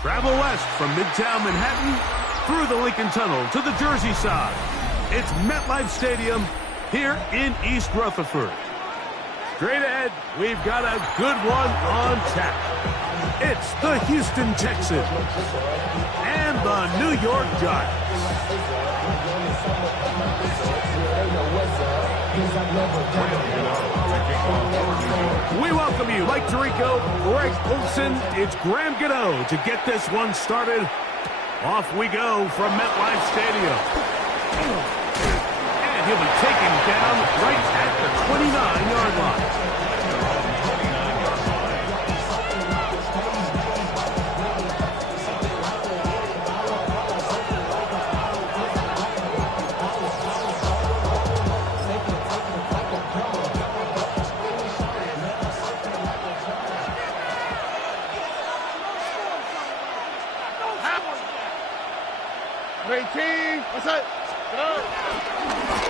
Travel west from Midtown Manhattan through the Lincoln Tunnel to the Jersey side. It's MetLife Stadium here in East Rutherford. Straight ahead, we've got a good one on tap. It's the Houston Texans and the New York Giants. We welcome you, Mike Tirico, Greg Olson. It's Graham Gano to get this one started. Off we go from MetLife Stadium. And he'll be taken down right at the 29-yard line.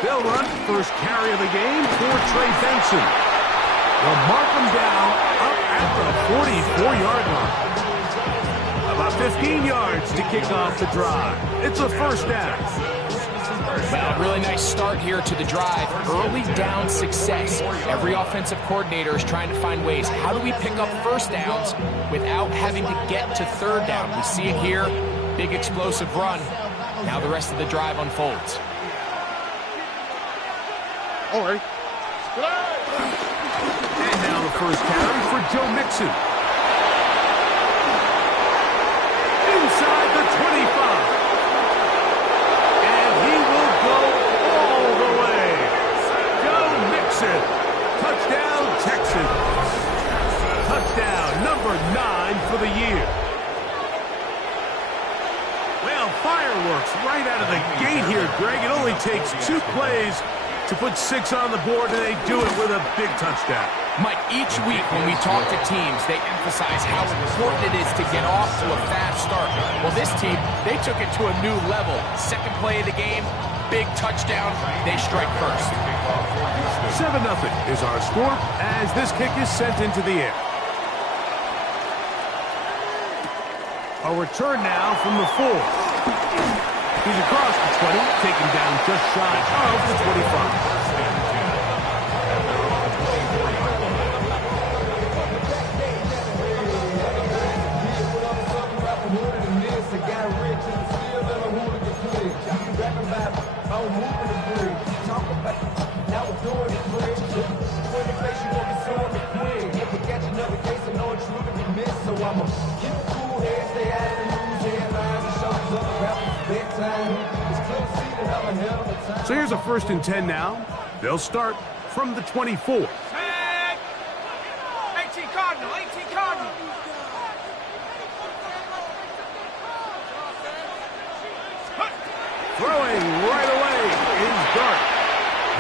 They'll run first carry of the game for Trey Benson. They'll mark him down up at the 44-yard line. About 15 yards to kick off the drive. It's a first down. Well, really nice start here to the drive. Early down success. Every offensive coordinator is trying to find ways. How do we pick up first downs without having to get to third down? We see it here. Big explosive run. Now the rest of the drive unfolds. All right. And now the first carry for Joe Mixon. Inside the 25. And he will go all the way. Joe Mixon. Touchdown, Texans. Touchdown number 9 for the year. Well, fireworks right out of the gate here, Greg. It only takes 2 plays to put 6 on the board, and they do it with a big touchdown. Mike, each week when we talk to teams, they emphasize how important it is to get off to a fast start. Well, this team, they took it to a new level. Second play of the game, big touchdown. They strike first. 7-0 is our score as this kick is sent into the air. A return now from the 4. He's across the 20, taken down just shy of the 25. So here's a 1st and 10 now. They'll start from the 24. 18 Cardinal, 18 Cardinal. Throwing right away is Dart.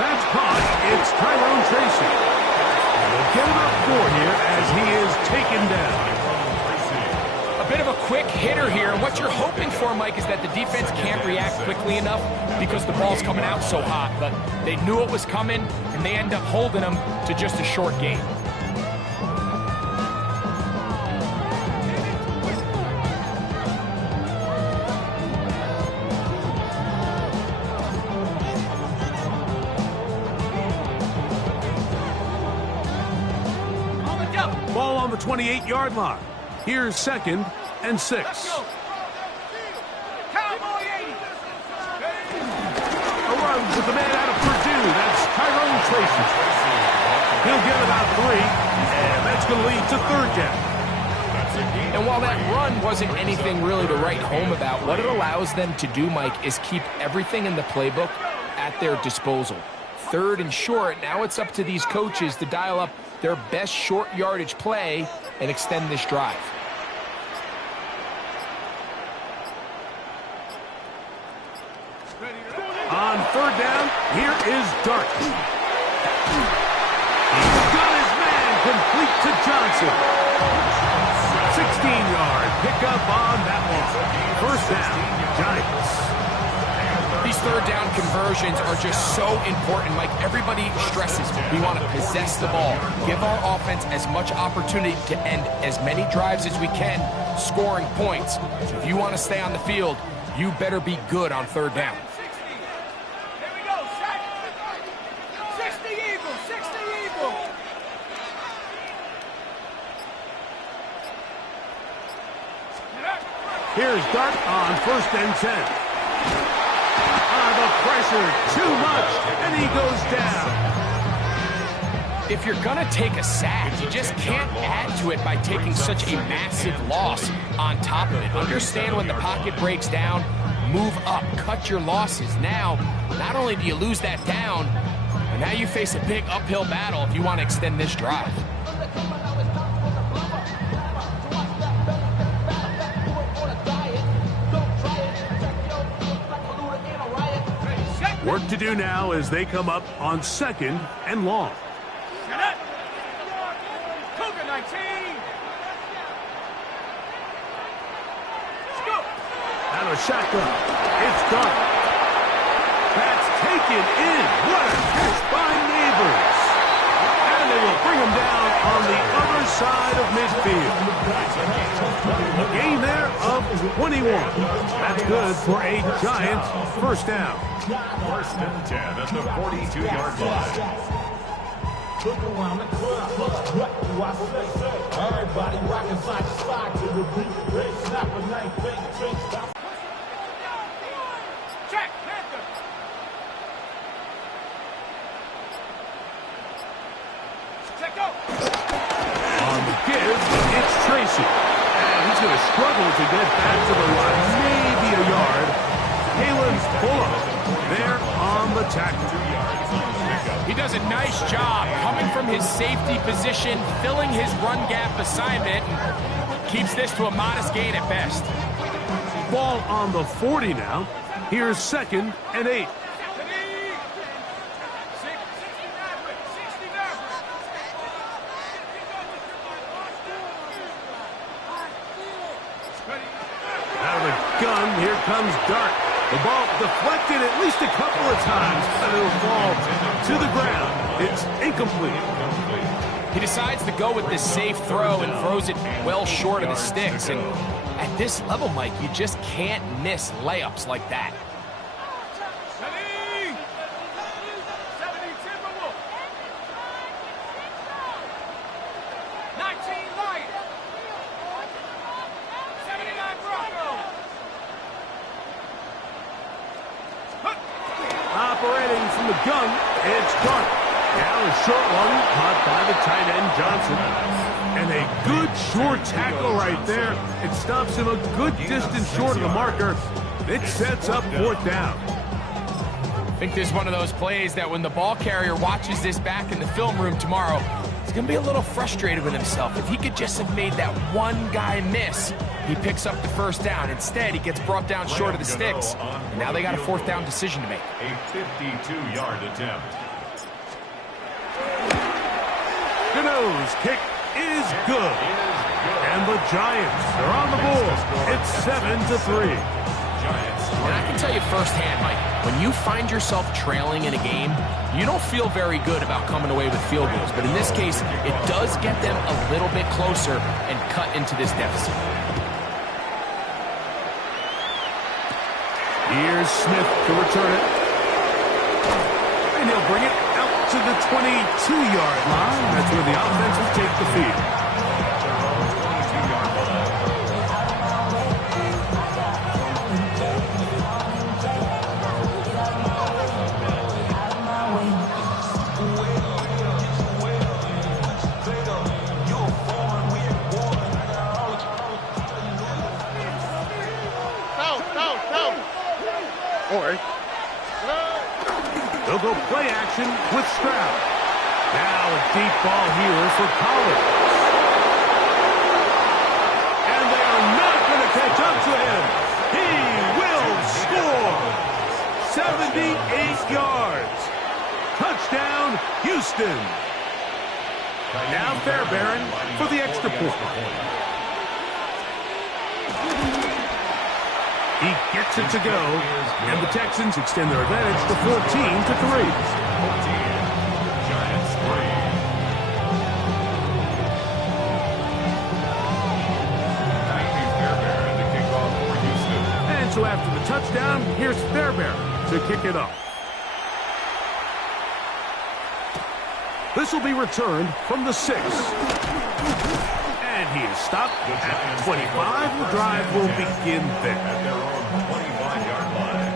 That's caught. It's Tyrone Tracy. And we'll get about 4 here as he is taken down. A bit of a quick hitter here. And what you're hoping for, Mike, is that the defense can't react quickly enough because the ball's coming out so hot. But they knew it was coming, and they end up holding them to just a short gain. Ball on the 28-yard line. Here's 2nd and 6. Cowboy 80. A run to the man out of Purdue. That's Tyrone Tracy. He'll get about 3, and that's going to lead to 3rd down. And while that run wasn't anything really to write home about, what it allows them to do, Mike, is keep everything in the playbook at their disposal. 3rd and short, now it's up to these coaches to dial up their best short yardage play and extend this drive. On 3rd down, here is Dart. He's got his man complete to Johnson. 16-yard pickup on that one. 1st down, Giants. These third down conversions are just so important. Like everybody stresses, we want to possess the ball, give our offense as much opportunity to end as many drives as we can, scoring points. So if you want to stay on the field, you better be good on third down. 60. Here we go. Set. 60 Eagle. 60 Eagle. Here's Dart on 1st and 10. The pressure, too much, and he goes down. If you're going to take a sack, you just can't add to it by taking such a massive loss on top of it. Understand when the pocket breaks down, move up, cut your losses. Now, not only do you lose that down, but now you face a big uphill battle if you want to extend this drive. Work to do now as they come up on 2nd and long. Cougar 19. Let's go. Out of shotgun. It's done. That's taken in. What a catch by Neighbors. And they will bring him down on the other side of midfield. A gain there of 21. That's good for a Giants first down. 1st and 10 at the 42-yard line. Look around the club, what do I say? Everybody rocking side to side to the beat. They snap a knife, bang, drink, stop. Check. Panther. Check go. On the give, it's Tracy. And he's going to struggle to get back to the line. Maybe a yard. Kalen's Bullock there on the tackle. He does a nice job coming from his safety position, filling his run gap assignment, and keeps this to a modest gain at best. Ball on the 40 now. Here's 2nd and 8. Out of the gun, here comes Dart. The ball deflected at least a couple of times, and it'll fall to the ground. It's incomplete. He decides to go with this safe throw and throws it well short of the sticks. And at this level, Mike, you just can't miss layups like that. 70 Timberwolf. 19 Lion. 79 Bronco. Operating from the gun, it's Dart. Now a short one, caught by the tight end Johnson. And a good short tackle right there. It stops him a good distance short of the marker. It sets up 4th down. I think this is one of those plays that when the ball carrier watches this back in the film room tomorrow, he's going to be a little frustrated with himself. If he could just have made that one guy miss, he picks up the first down. Instead, he gets brought down short of the sticks. And now they got a 4th down decision to make. A 52-yard attempt. Gano's kick is good. And the Giants are on the board. It's 7-3. And I can tell you firsthand, Mike, when you find yourself trailing in a game, you don't feel very good about coming away with field goals. But in this case, it does get them a little bit closer and cut into this deficit. Here's Smith to return it. And he'll bring it out to the 22-yard line. That's where the offense will take the field. They'll go play action with Stroud. Now a deep ball here for Collins. And they are not going to catch up to him. He will score. 78 yards. Touchdown, Houston. Now Fairbairn for the extra point. He gets it to go, and the Texans extend their advantage to 14-3. Giants 3. Fairbairn to kick off for Houston. And so after the touchdown, here's Fairbairn to kick it off. This will be returned from the 6. And he is stopped at the 25. The drive will begin there. At their own 25-yard line.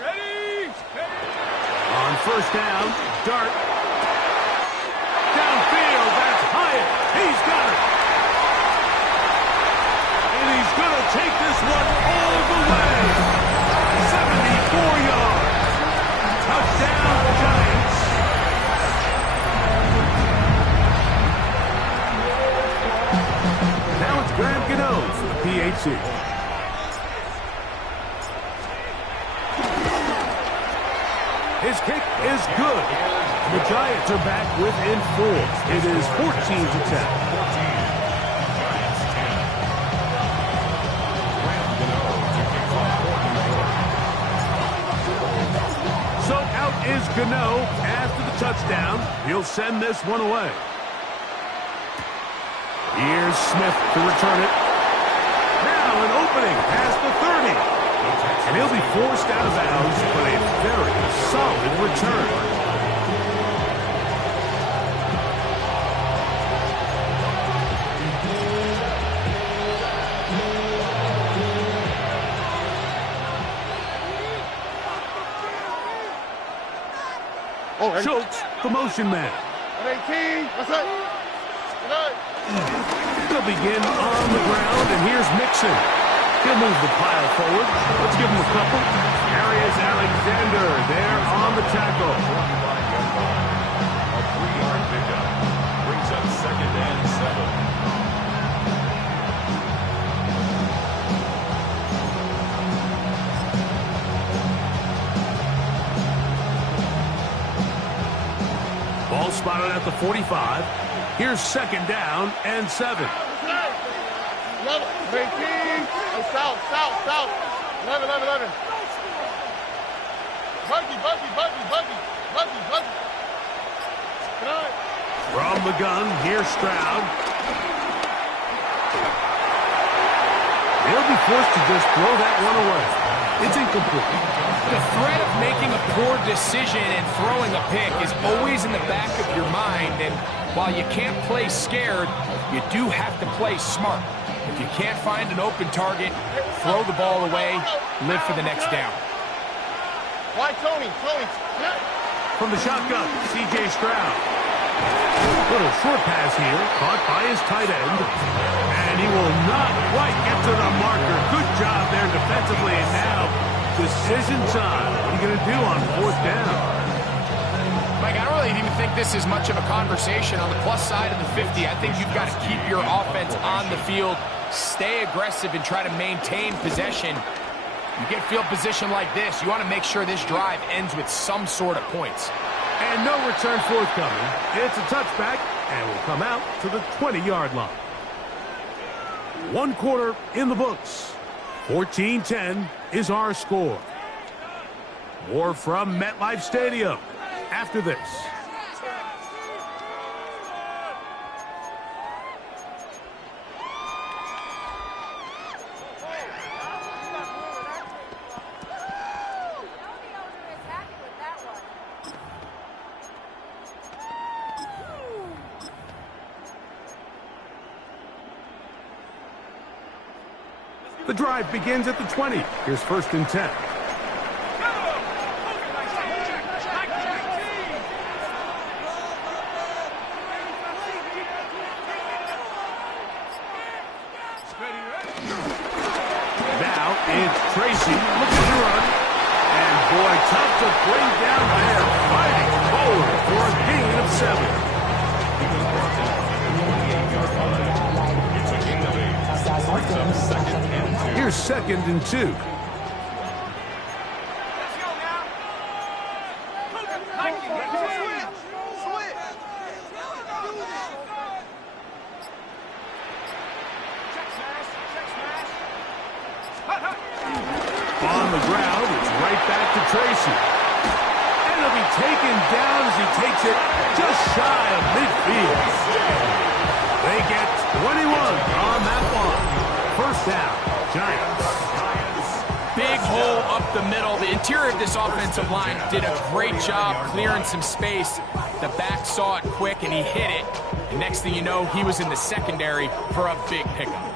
Ready? On first down, Dart. Downfield, that's Hyatt. He's got it. And he's going to take this one all the way. 74 yards. Touchdown, Giants. Now it's Graham Gano for the PAT. His kick is good. The Giants are back within 4. It is 14-10. So out is Gano after the touchdown. He'll send this one away. Here's Smith to return it. Now an opening past the 30. And he'll be forced out of bounds, but a very solid return. Schultz, the motion man. 18. What's up? They'll begin on the ground, and here's Mixon. He'll move the pile forward. Let's give him a couple. Darius Alexander there on the tackle. A 3-yard pickup. Brings up 2nd and 7. Ball spotted at the 45. Here's 2nd down and 7. 18. South. 11. Buggy. From the gun, here's Stroud. He'll be forced to just throw that one away. It's incomplete. The threat of making a poor decision and throwing a pick is always in the back of your mind, and while you can't play scared, you do have to play smart. If you can't find an open target, throw the ball away, live for the next down. Why Tony? From the shotgun, C.J. Stroud. Little short pass here, caught by his tight end. And he will not quite get to the marker. Good job there defensively. And now, decision time. What are you going to do on 4th down? Mike, I don't really even think this is much of a conversation on the plus side of the 50. I think you've got to keep your offense on the field, stay aggressive, and try to maintain possession. You get field position like this, you want to make sure this drive ends with some sort of points. And no return forthcoming. It's a touchback, and will come out to the 20-yard line. 1 quarter in the books. 14-10 is our score. More from MetLife Stadium after this. The drive begins at the 20. Here's 1st and 10. Now it's Tracy looking to run. And boy, tough to bring down there. Fighting forward for a gain of 7. He was brought down at the 28-yard line. It's a gain of 8. Brings up 2nd and 2. Here's 2nd and 2. Let's go now. On the ground, it's right back to Tracy. And it'll be taken down as he takes it just shy of midfield. They get 21 on that one. First down, Giants. Big hole up the middle. The interior of this offensive line did a great job clearing some space. The back saw it quick, and he hit it. And next thing you know, he was in the secondary for a big pickup.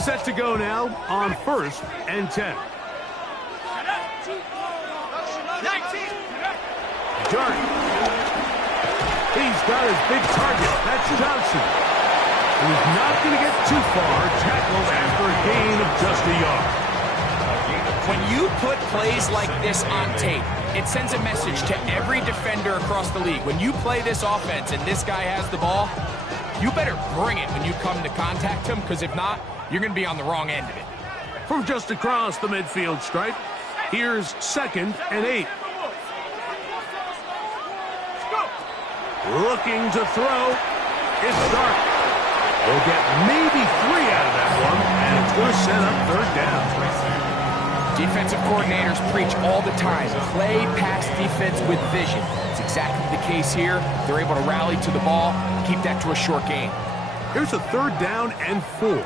Set to go now on 1st and 10. Dart. He's got his big target. That's Johnson. He's not going to get too far. Tackled after a gain of just a yard. When you put plays like this on tape, it sends a message to every defender across the league. When you play this offense and this guy has the ball, you better bring it when you come to contact him, because if not, you're going to be on the wrong end of it. From just across the midfield stripe, here's 2nd and 8. Looking to throw. It's Dart. We'll get maybe 3 out of that one, and it's going to set up 3rd down. Defensive coordinators preach all the time, play pass defense with vision. It's exactly the case here. They're able to rally to the ball, keep that to a short game. Here's a 3rd down and 4.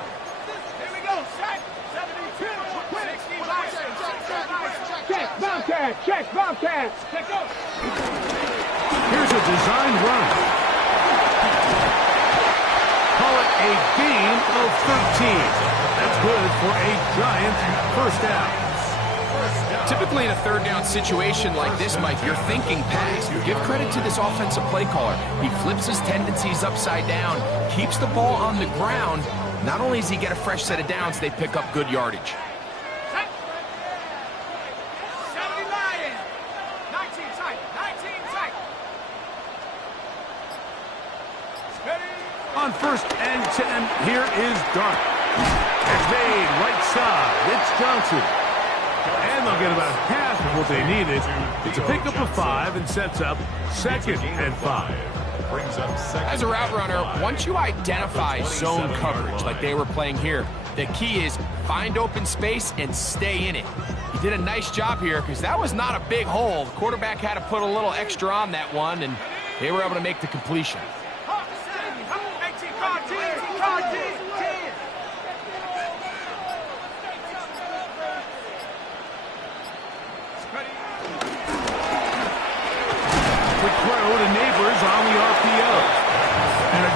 Check, Bobcat. Check go. Here's a designed run. Call it a gain of 13. That's good for a Giant first down. Typically in a 3rd down situation like this, Mike, you're thinking pass. Give credit to this offensive play caller. He flips his tendencies upside down, keeps the ball on the ground. Not only does he get a fresh set of downs, they pick up good yardage. On 1st and 10, here is Dart. It's made right side. It's Johnson. And they'll get about half of what they needed. It's a pickup of 5 and sets up 2nd and 5. As a route runner, once you identify zone coverage like they were playing here, the key is find open space and stay in it. He did a nice job here because that was not a big hole. The quarterback had to put a little extra on that one, and they were able to make the completion.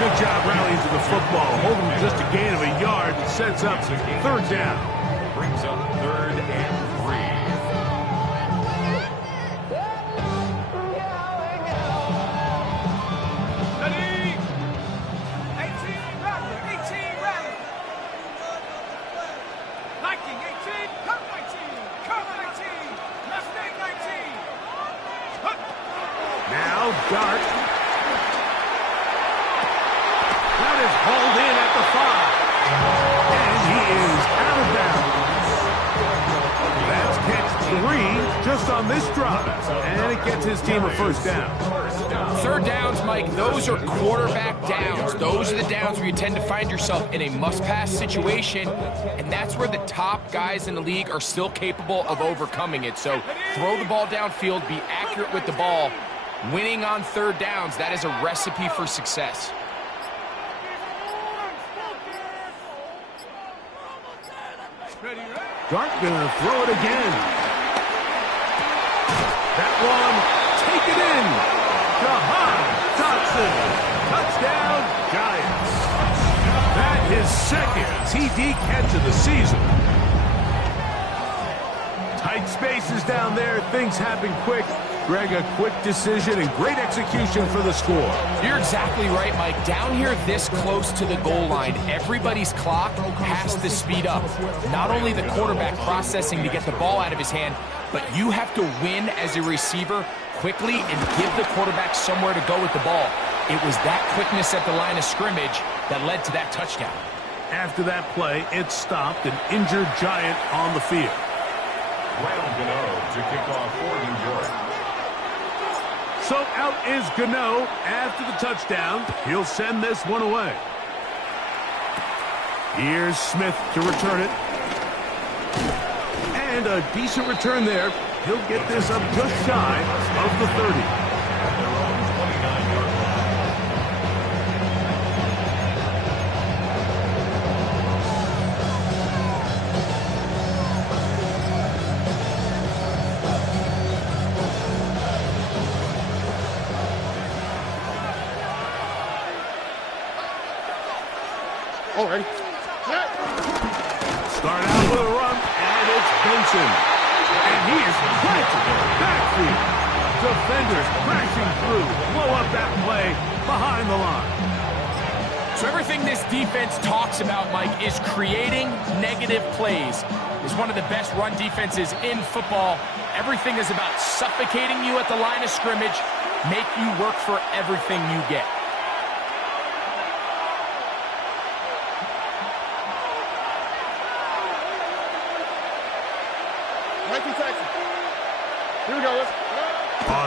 Good job rallying to the football. Holding just a gain of a yard and sets up 3rd down. Brings up 3rd and 3. Ready? 18 Rattler. Viking 18, come 19. Mustang 19. Now Dart. That is hauled in at the 5. And he is out of bounds. That's catch 3 just on this drop. And it gets his team a first down. 3rd downs, Mike, those are quarterback downs. Those are the downs where you tend to find yourself in a must-pass situation, and that's where the top guys in the league are still capable of overcoming it. So throw the ball downfield, be accurate with the ball. Winning on 3rd downs, that is a recipe for success. Dart gonna throw it again. That one, take it in. Jahan Dotson. Touchdown, Giants. That is 2nd TD catch of the season. Tight spaces down there. Things happen quick. Greg, a quick decision and great execution for the score. You're exactly right, Mike. Down here this close to the goal line, everybody's clock has to speed up. Not only the quarterback processing to get the ball out of his hand, but you have to win as a receiver quickly and give the quarterback somewhere to go with the ball. It was that quickness at the line of scrimmage that led to that touchdown. After that play, it stopped an injured Giant on the field. To kick off for New York. So out is Gano after the touchdown. He'll send this one away. Here's Smith to return it. And a decent return there. He'll get this up just shy of the 30. Already. Start out with a run, and it's Benson. And he is planted backfield. Defenders crashing through. Blow up that play behind the line. So everything this defense talks about, Mike, is creating negative plays. It's one of the best run defenses in football. Everything is about suffocating you at the line of scrimmage, make you work for everything you get. Here we go.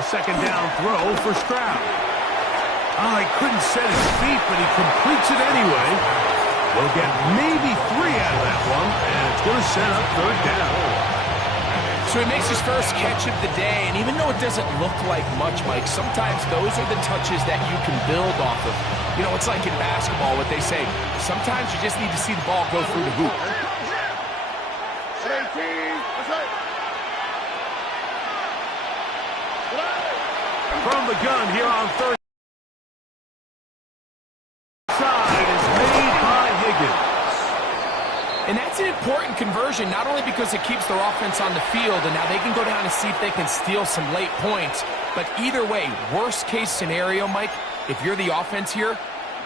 Second down throw for Stroud. Oh, he couldn't set his feet, but he completes it anyway. We'll get maybe 3 out of that one, and it's going to set up third down. So he makes his first catch of the day, and even though it doesn't look like much, Mike, sometimes those are the touches that you can build off of. You know, it's like in basketball, what they say, sometimes you just need to see the ball go through the hoop. From the gun here on third side is made by Higgins. And that's an important conversion, not only because it keeps their offense on the field, and now they can go down and see if they can steal some late points. But either way, worst case scenario, Mike, if you're the offense here,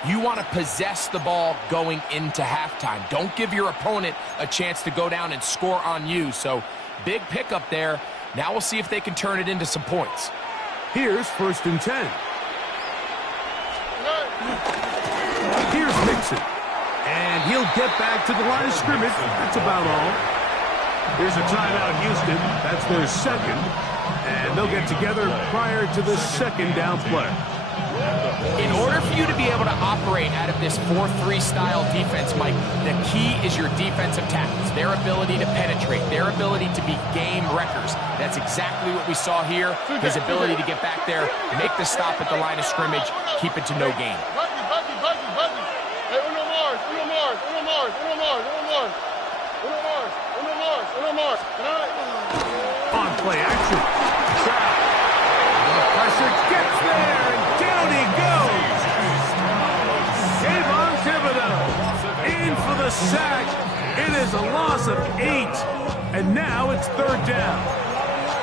you want to possess the ball going into halftime. Don't give your opponent a chance to go down and score on you. So big pickup there. Now we'll see if they can turn it into some points. Here's 1st and 10. Here's Mixon. And he'll get back to the line of scrimmage. That's about all. Here's a timeout, Houston. That's their second. And they'll get together prior to the second down play. In order for you to be able to operate out of this 4-3 style defense, Mike, the key is your defensive tackles, their ability to penetrate, their ability to be game wreckers. That's exactly what we saw here, his ability to get back there, make the stop at the line of scrimmage, keep it to no gain. On play action. Stroud. The pressure gets there, and down he goes. Kayvon Thibodeau in for the sack. It is a loss of 8. And now it's third down.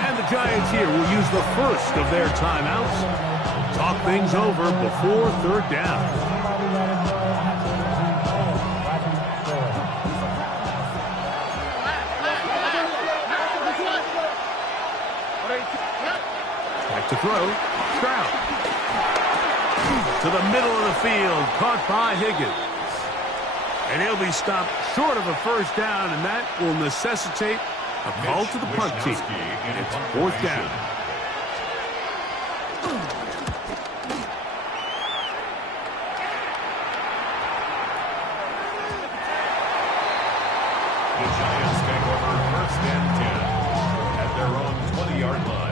And the Giants here will use the first of their timeouts. Talk things over before third down. Back to throw. Stroud. To the middle of the field. Caught by Higgins. And he'll be stopped short of a first down, and that will necessitate a call to the punt team. It's fourth down. The Giants take over 1st and 10 at their own 20-yard line.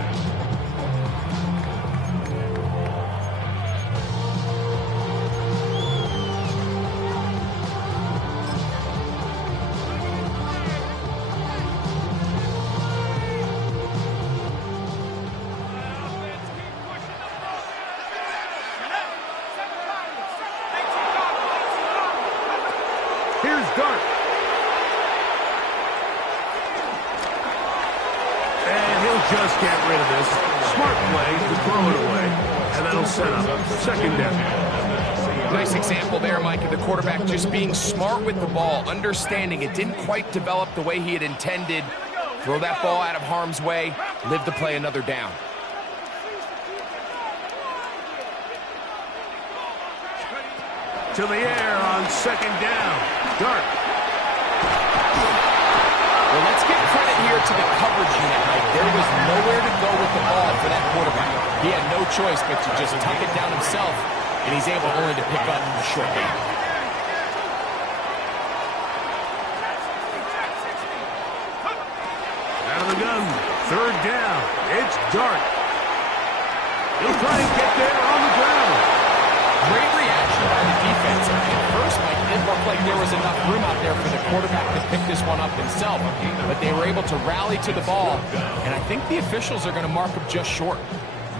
Here's Dart. And he'll just get rid of this. Smart play to throw it away. And that'll set up second down. Nice example there, Mike, of the quarterback just being smart with the ball, understanding it didn't quite develop the way he had intended. Throw that ball out of harm's way, live to play another down. To the air on second down. Dart. Well, let's give credit here to the coverage unit, Mike. There was nowhere to go with the ball for that quarterback. He had no choice but to just tuck it down himself, and he's able only to pick up a short gain. Out of the gun, third down. It's Dart. He'll try and get there on the ground. Great reaction by the defense. At first, Mike, it looked like there was enough room out there for the quarterback to pick this one up himself, but they were able to rally to the ball, and I think the officials are going to mark him just short.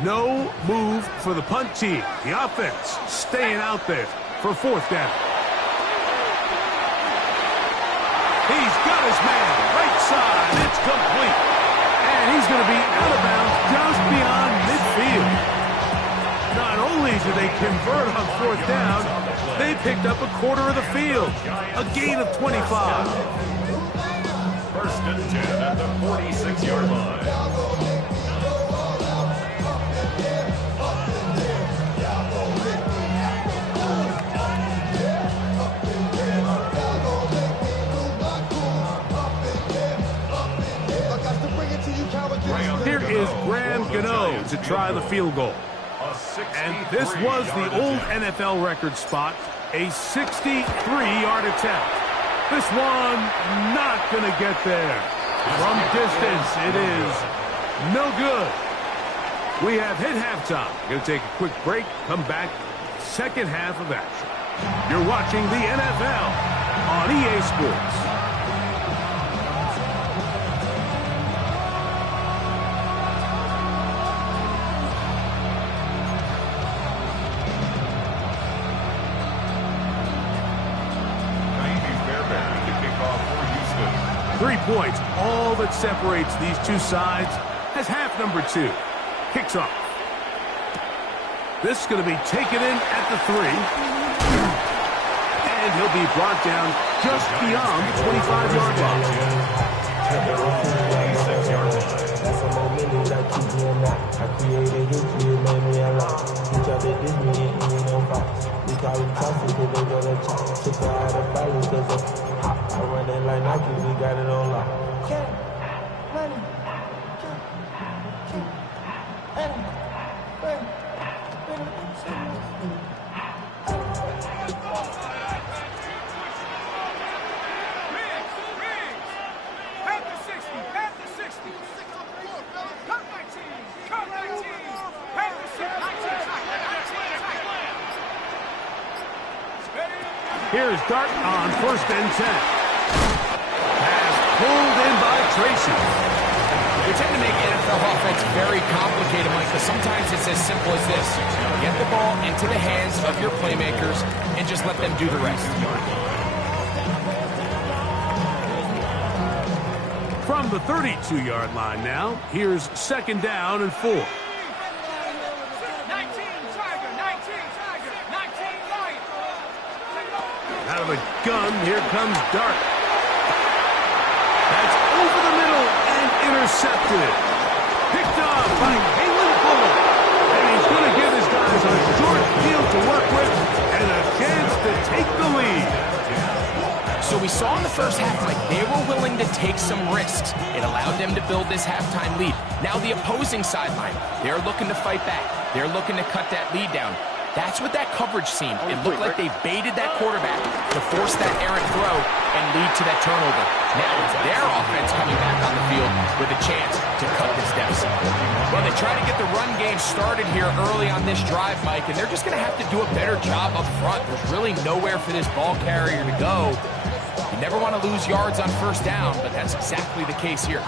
No move for the punt team. The offense staying out there for fourth down. He's got his man right side. It's complete. And he's going to be out of bounds just beyond midfield. Not only did they convert on fourth down, they picked up a quarter of the field. A gain of 25. First and 10 at the 46-yard line. Here is Graham Gano to try the field goal. And this was the old NFL record spot, a 63-yard attempt. This one not going to get there. From distance, it is no good. We have hit halftime. Going to take a quick break, come back, second half of action. You're watching the NFL on EA Sports. Points, all that separates these two sides, as half number 2 kicks off. This is going to be taken in at the 3. And he'll be brought down just beyond the 25-yard line. I run it like Nike, we got it on lock. Here's Dart on first and 10. Pass pulled in by Tracy. We tend to make NFL offense very complicated, Mike, but sometimes it's as simple as this. Get the ball into the hands of your playmakers and just let them do the rest. From the 32-yard line now, here's second down and 4. Out of the gun, here comes Dart. That's over the middle and intercepted. Picked off by Kalen Bullock. And he's going to give his guys a short field to work with and a chance to take the lead. So we saw in the first half, Mike, they were willing to take some risks. It allowed them to build this halftime lead. Now the opposing sideline, they're looking to fight back. They're looking to cut that lead down. That's what that coverage seemed. It looked like they baited that quarterback to force that errant throw and lead to that turnover. Now it's their offense coming back on the field with a chance to cut this deficit. Well, they try to get the run game started here early on this drive, Mike, and they're just going to have to do a better job up front. There's really nowhere for this ball carrier to go. You never want to lose yards on first down, but that's exactly the case here.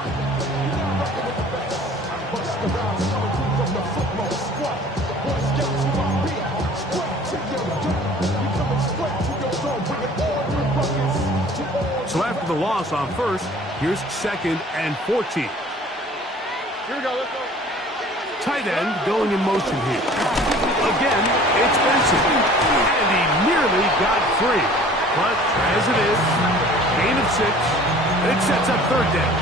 So after the loss on first, here's second and 14. Here we go, let's go. Tight end going in motion here. Again, it's Benson. And he nearly got free. But as it is, gain of 6, and it sets up third down.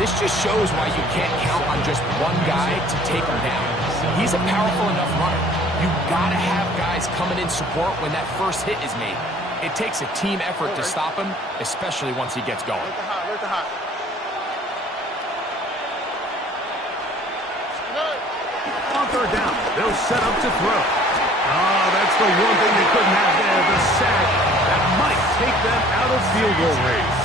This just shows why you can't count on just one guy to take him down. He's a powerful enough runner. You've got to have guys coming in support when that first hit is made. It takes a team effort to stop him, especially once he gets going. On third down, they'll set up to throw. Oh, that's the one thing they couldn't have there, the sack. That might take them out of field goal range.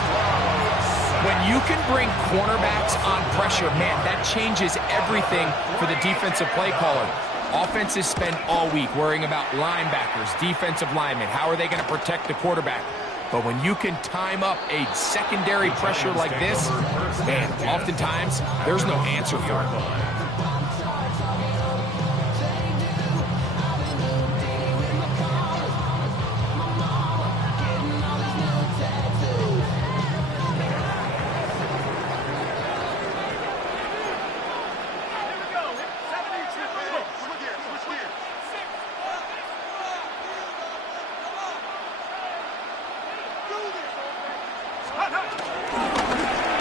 When you can bring cornerbacks on pressure, man, that changes everything for the defensive play caller. Offenses spend all week worrying about linebackers, defensive linemen. How are they going to protect the quarterback? But when you can time up a secondary pressure like this, man, oftentimes there's no answer for it.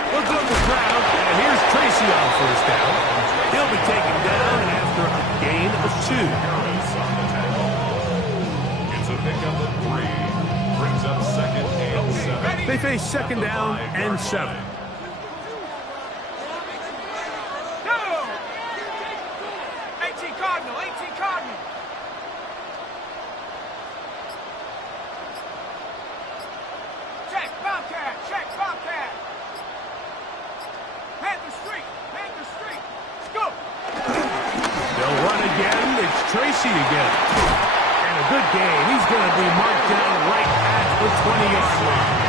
Looks up the crowd, and here's Tracy on first down. He'll be taken down after a gain of 2. It's a pickup of 3. Brings up 2nd and 7. They face 2nd down and 7. Tracy again. And a good game. He's going to be marked down right at the 20-yard line.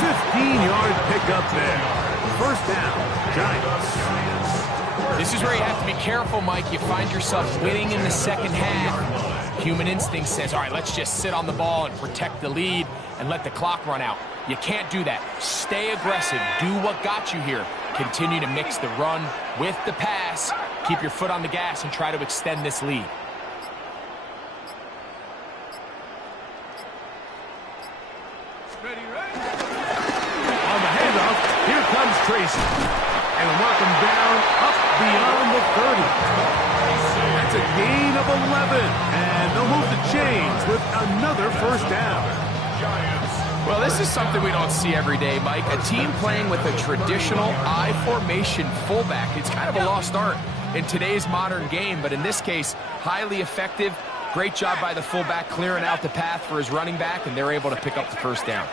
15-yard pickup there. First down, Giants. This is where you have to be careful, Mike. You find yourself winning in the second half. Human instinct says, all right, let's just sit on the ball and protect the lead and let the clock run out. You can't do that. Stay aggressive. Do what got you here. Continue to mix the run with the pass. Keep your foot on the gas and try to extend this lead. Ready, ready. On the handoff, here comes Tracy. And will mark him down up beyond the 30. That's a gain of 11. And they'll move the chains with another first down. Well, this is something we don't see every day, Mike. A team playing with a traditional I formation fullback. It's kind of a lost art in today's modern game, but in this case, highly effective. Great job by the fullback clearing out the path for his running back, and they're able to pick up the first down.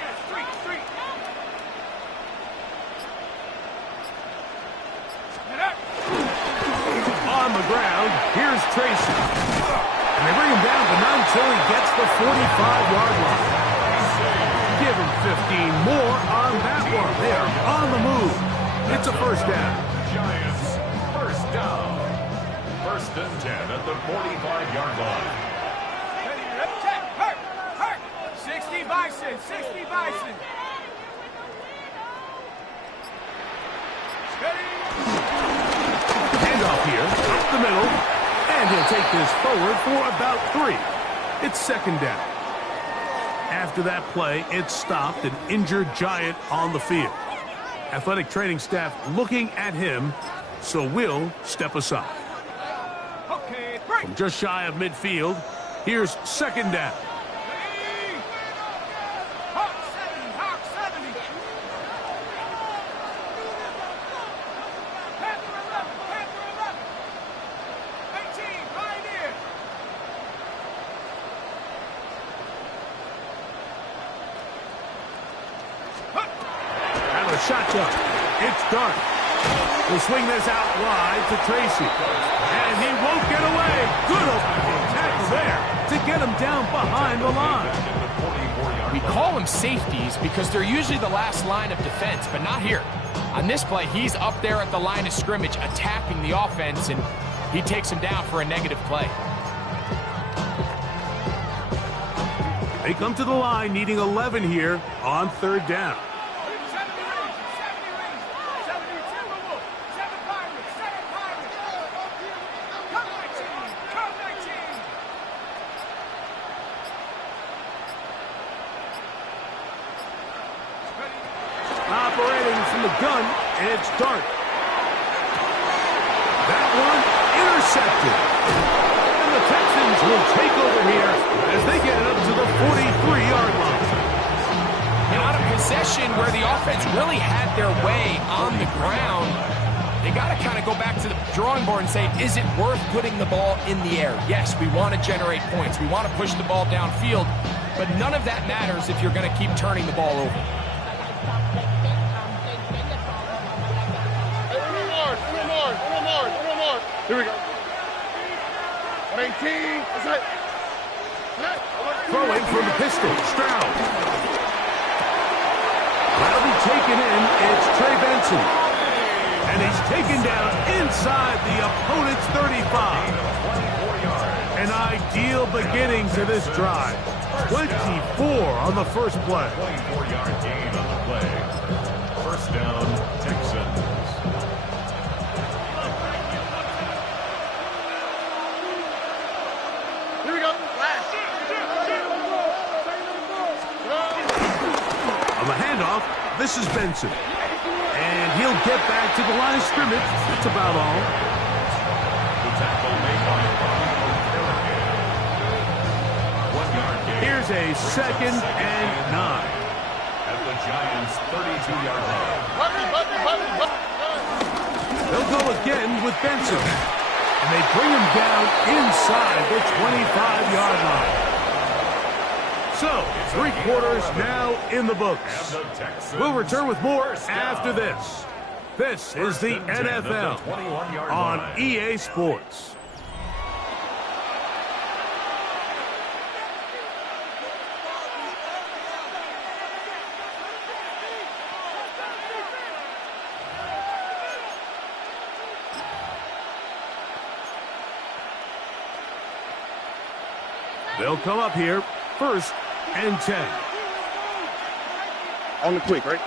On the ground, here's Tracy. And they bring him down, but not until he gets the 45-yard line. Give him 15 more on that one. They are on the move. It's a first down. Giants, first down. 1st and 10 at the 45-yard line. Hurt, hurt. 60 Bison, 60 Bison. Handoff here, up the middle. And he'll take this forward for about 3. It's 2nd down. After that play, it stopped an injured Giant on the field. Athletic training staff looking at him, so we'll step aside. Okay, break. From just shy of midfield, here's 2nd down. Hawk 70, Hawk 70. Panther 11, Panther 11. 18, Pioneer. Out of the shotgun. It's Dark. We'll swing this out wide to Tracy. And he won't get away. Good opening tackle there to get him down behind the line. We call them safeties because they're usually the last line of defense, but not here. On this play, he's up there at the line of scrimmage attacking the offense, and he takes him down for a negative play. They come to the line needing 11 here on 3rd down. 70 Rangers, 72 Wolf, 7 Pirates, 7 Pirates. Come 19, come 19. Operating from the gun, it's Dark. That one intercepted. And the Texans will take over here as they get it up to the 43-yard line. And on a possession where the offense really had their way on the ground, They got to kind of go back to the drawing board and say, is it worth putting the ball in the air? Yes, we want to generate points. We want to push the ball downfield, but none of that matters if you're going to keep turning the ball over. Here we go. 118. That's it. Throwing from the pistol, Stroud. That'll be taken in. It's Trey Benson. And he's taken down inside the opponent's 35. An ideal beginning to this drive. 24 on the first play. 24-yard gain on the play. First down, Texans. Here we go. On the handoff, this is Benson. And he'll get back to the line of scrimmage. That's about all. The tackle made by Bobby O'Callaghan. 1 yard gain. Here's a second and 9. At the Giants' 32-yard line. They'll go again with Benson. And they bring him down inside the 25-yard line. So, 3 quarters now in the books. We'll return with more after this. This is the NFL on EA Sports. They'll come up here, 1st and 10. On the quick, right?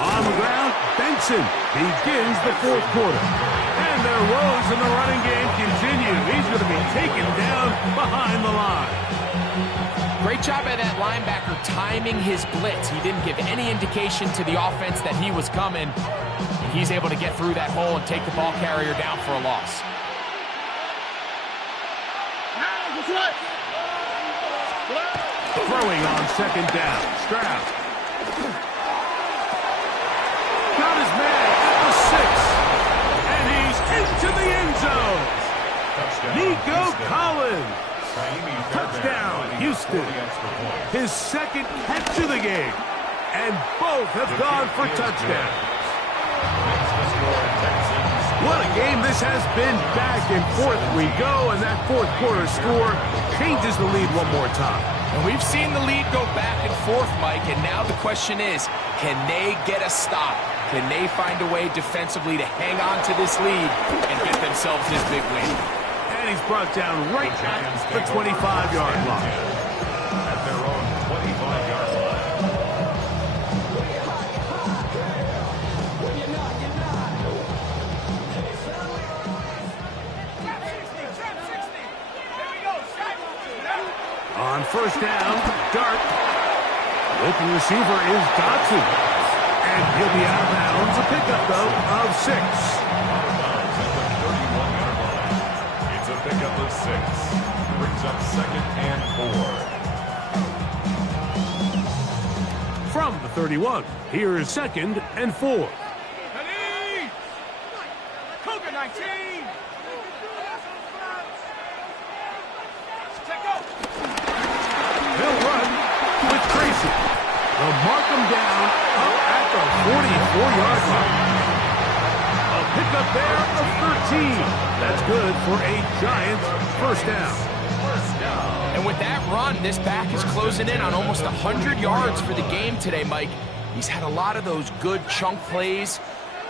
On the ground, Benson begins the 4th quarter. And their woes in the running game continue. He's going to be taken down behind the line. Great job by that linebacker timing his blitz. He didn't give any indication to the offense that he was coming. And he's able to get through that hole and take the ball carrier down for a loss. Throwing on 2nd down. Stroud. Got his man at the 6. And he's into the end zone. Nico Collins. Touchdown, Houston. His 2nd catch of the game. And both have gone for touchdowns. What a game this has been. Back and forth we go, and that 4th quarter score changes the lead one more time. And we've seen the lead go back and forth, Mike, and now the question is, can they get a stop? Can they find a way defensively to hang on to this lead and get themselves this big win? And he's brought down right at the 25-yard line. At their own 25-yard line. On 1st down, Dart. Open receiver is Dotson. And he'll be out of bounds. A pickup, though, of 6. It's a pickup of 6. Brings up 2nd and 4. From the 31, here is 2nd and 4. Cougar 19. They'll run with Tracy. They'll mark him down up at the 44-yard line. A pickup there of 13. That's good for a Giants 1st down. And with that run, this back is closing in on almost 100 yards for the game today, Mike. He's had a lot of those good chunk plays.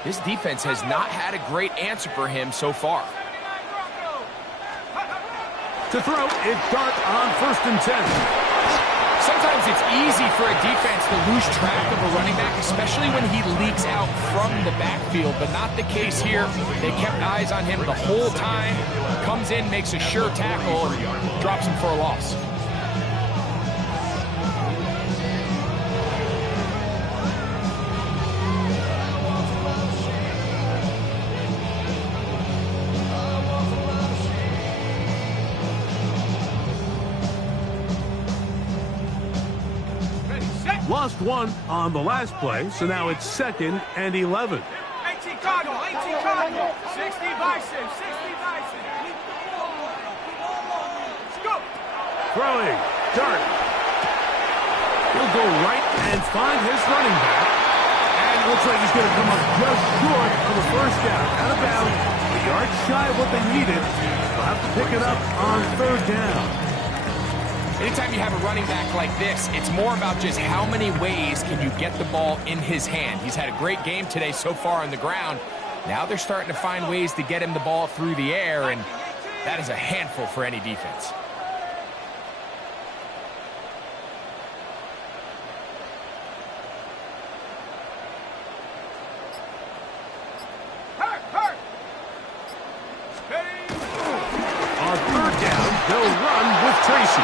This defense has not had a great answer for him so far. To throw, it's Dart on 1st and 10. Sometimes it's easy for a defense to lose track of a running back, especially when he leaks out from the backfield, but not the case here. They kept eyes on him the whole time. Comes in, makes a sure tackle, and drops him for a loss. Lost 1 on the last play, so now it's 2nd and 11. 18, Chicago, ain't Chicago. 60 Bison, 60 Bison. Let's go. Throwing. Dart. He'll go right and find his running back. And it looks like he's going to come up just short of the first down. Out of bounds. A yard shy of what they needed. They'll have to pick it up on third down. Anytime you have a running back like this, it's more about just how many ways can you get the ball in his hand. He's had a great game today so far on the ground. Now they're starting to find ways to get him the ball through the air, and that is a handful for any defense. On third down, they'll run with Tracy.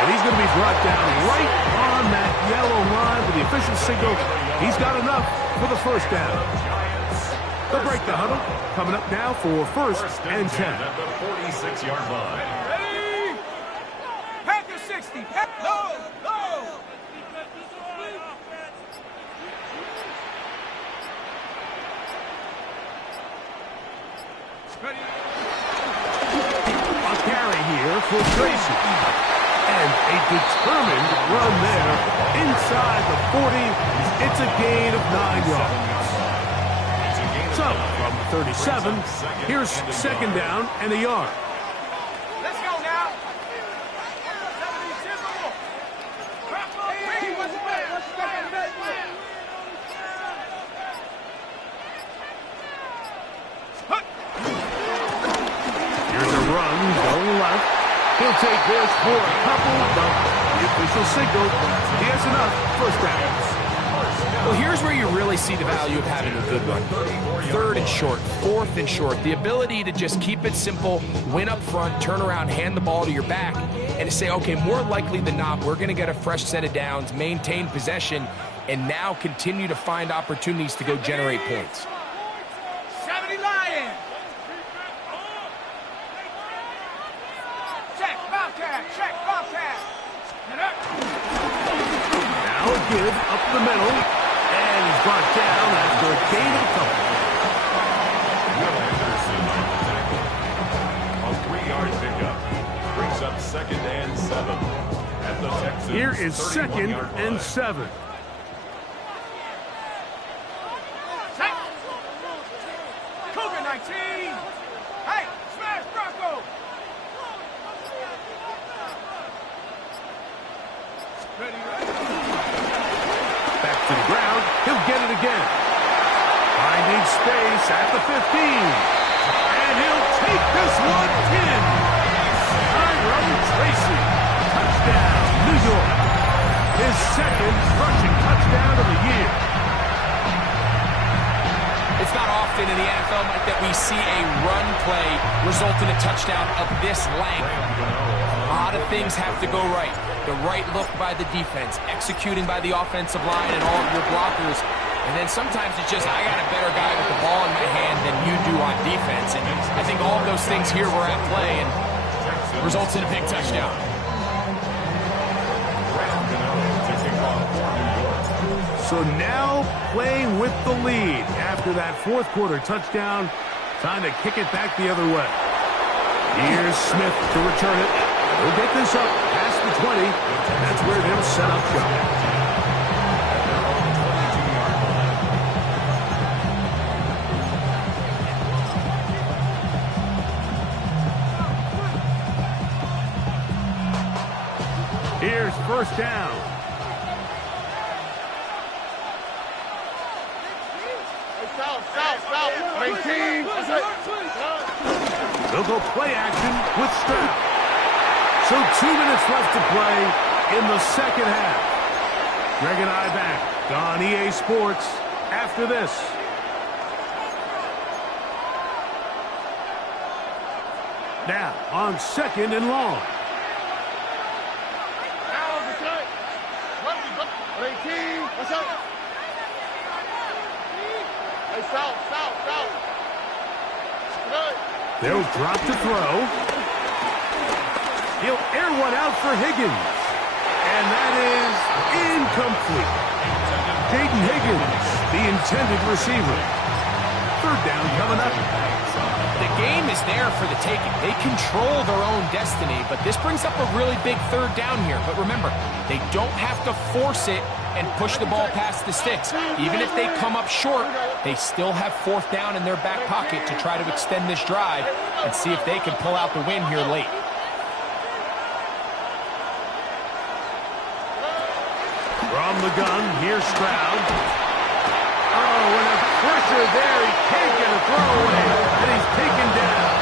And he's going to be brought down right on that yellow line with the official signal. He's got enough for the first down. They'll break the huddle. Coming up now for first and 10. At the 46-yard line. Ready? Packer 60. No, no. Ready? A carry here for Tracy. And a determined run there inside the 40. It's a gain of 9 yards. So, from 37, here's second down and a yard. Let's go now. 70 what's the back? What's the back? Here's a run going left. He'll take this for a couple, but the official signal, he has enough. First down. Well, here's where you really see the value of having a good run. Third and short, fourth and short. The ability to just keep it simple, win up front, turn around, hand the ball to your back, and to say, okay, more likely than not, we're going to get a fresh set of downs, maintain possession, and now continue to find opportunities to go generate points. 70 Lions. Check, Bobcat, check, Bobcat. Now a give up the middle, and he's brought down after a gain of a couple. Will Anderson on the tackle. A 3-yard pickup. Brings up second and 7. At the Texans. Here is second and 7. Check. Cougar 19. Hey, smash Bronco. Ready, ready. Back to the ground. He'll get it again. Finding space at the 15. And he'll take this one in. Tyrone Tracy. Touchdown, New York. His second rushing touchdown of the year. It's not often in the NFL, Mike, that we see a run play result in a touchdown of this length. A lot of things have to go right. The right look by the defense, executing by the offensive line and all of your blockers. And then sometimes it's just, I got a better guy with the ball in my hand than you do on defense. And I think all of those things here were at play and results in a big touchdown. So now playing with the lead after that fourth quarter touchdown. Time to kick it back the other way. Here's Smith to return it. He'll get this up past the 20. That's where they'll set up shop. Here's first down. South. 18. They'll go play action with Stroud. So 2 minutes left to play in the second half. Greg and I back on EA Sports after this. Now on second and long. 18. What's up? Hey, south. Good. They'll drop to throw. He'll air one out for Higgins. And that is incomplete. Jaden Higgins, the intended receiver. Third down coming up. The game is there for the taking. They control their own destiny, but this brings up a really big third down here. But remember, they don't have to force it and push the ball past the sticks. Even if they come up short, they still have fourth down in their back pocket to try to extend this drive and see if they can pull out the win here late. From the gun, here's Stroud. Oh, and a pressure there. He can't get a throw away, and he's taken down.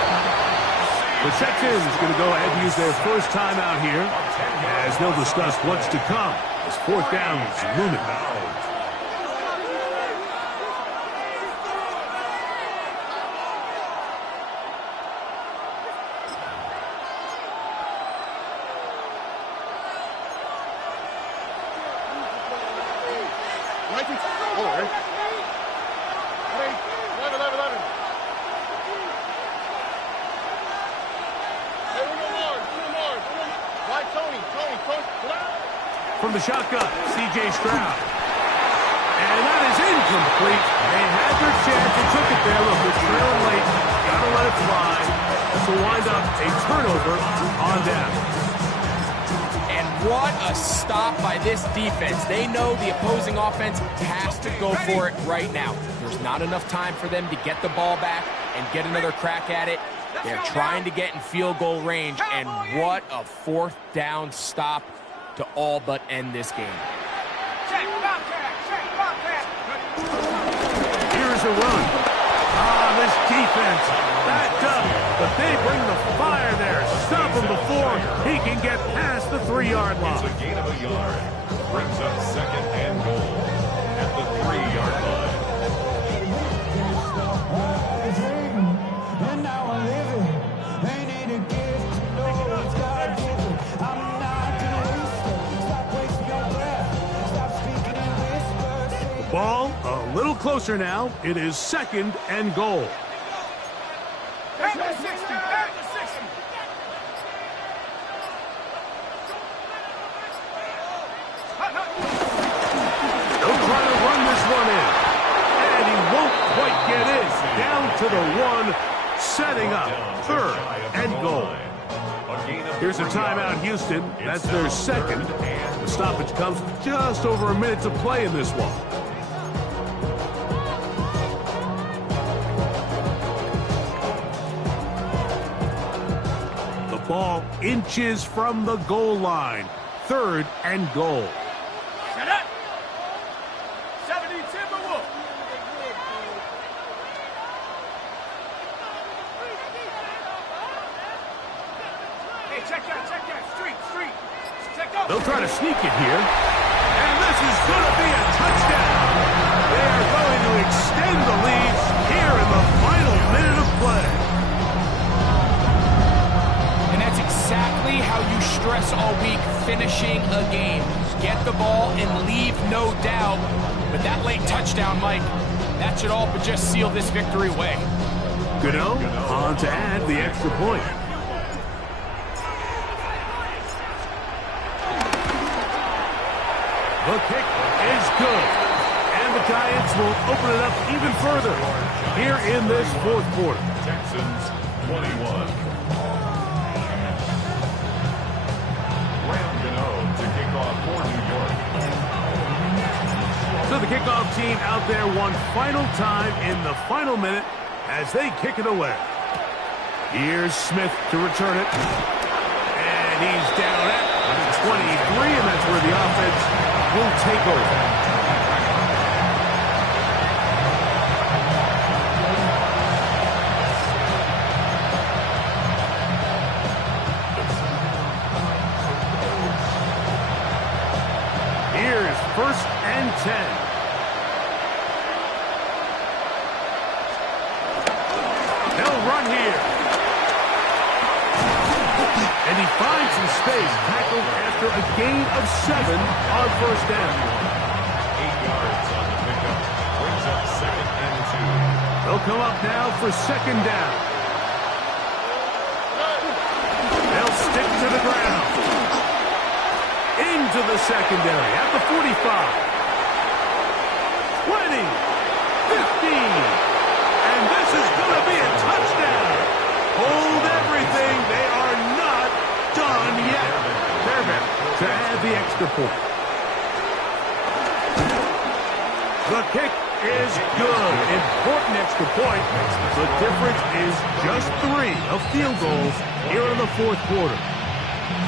The Texans going to go ahead and use their first timeout here, as they'll discuss what's to come as fourth down is looming. From the shotgun, C.J. Stroud. And that is incomplete. They had their chance. They took it there. Look, they're trailing late. Got to let it fly. This will wind up a turnover on down. And what a stop by this defense. They know the opposing offense has to go for it right now. There's not enough time for them to get the ball back and get another crack at it. They're trying to get in field goal range, and what a fourth down stop to all but end this game. Here's a run. This defense backed up, but they bring the fire there. Stop him before he can get past the 3-yard line. It's a gain of a yard. Brings up second and goal at the 3-yard line. Ball a little closer now. It is second and goal. Back to 60, back to 60. They'll try to run this one in. And he won't quite get in. Down to the 1, setting up third and goal. Here's a timeout, Houston. That's their second. The stoppage comes with just over a minute to play in this one. Ball inches from the goal line. Third and goal. Set up. 70 Timberwolves. Hey, check that. Street. Check out. They'll try to sneak it here. And this is going to be a touchdown. They are going to extend the lead here in the final minute of play. Exactly how you stress all week finishing a game. Get the ball and leave no doubt. But that late touchdown, Mike, that should all but just seal this victory away. Gano on to add the extra point. The kick is good. And the Giants will open it up even further here in this fourth quarter. Texans 21. To kick off for New York. So the kickoff team out there one final time in the final minute as they kick it away. Here's Smith to return it. And he's down at 23, and that's where the offense will take over. First and 10. They'll run here. And he finds some space, tackled after a gain of 7 on first down. 8 yards on the pickup. Brings up second and 2. They'll come up now for second down. They'll stick to the ground. Into the secondary at the 45. 20. 15. And extra point. The kick is good. Important extra point. The difference is just 3 of field goals here in the fourth quarter.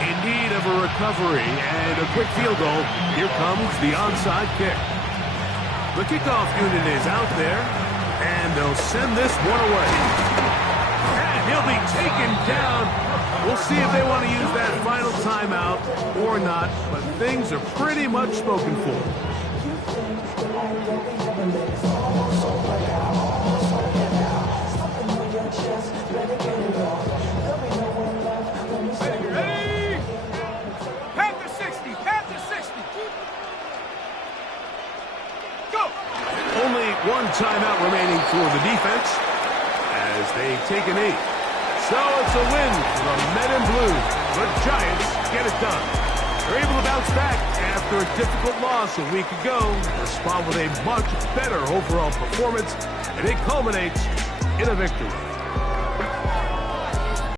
In need of a recovery and a quick field goal, here comes the onside kick. The kickoff unit is out there, and they'll send this one away. And he'll be taken down. We'll see if they want to use that final timeout or not, but things are pretty much spoken for. Ready? Panther 60, Panther 60. Go! Only one timeout remaining for the defense as they take a knee. So it's a win for the Men in Blue. The Giants get it done. They're able to bounce back after a difficult loss a week ago. Respond with a much better overall performance, and it culminates in a victory.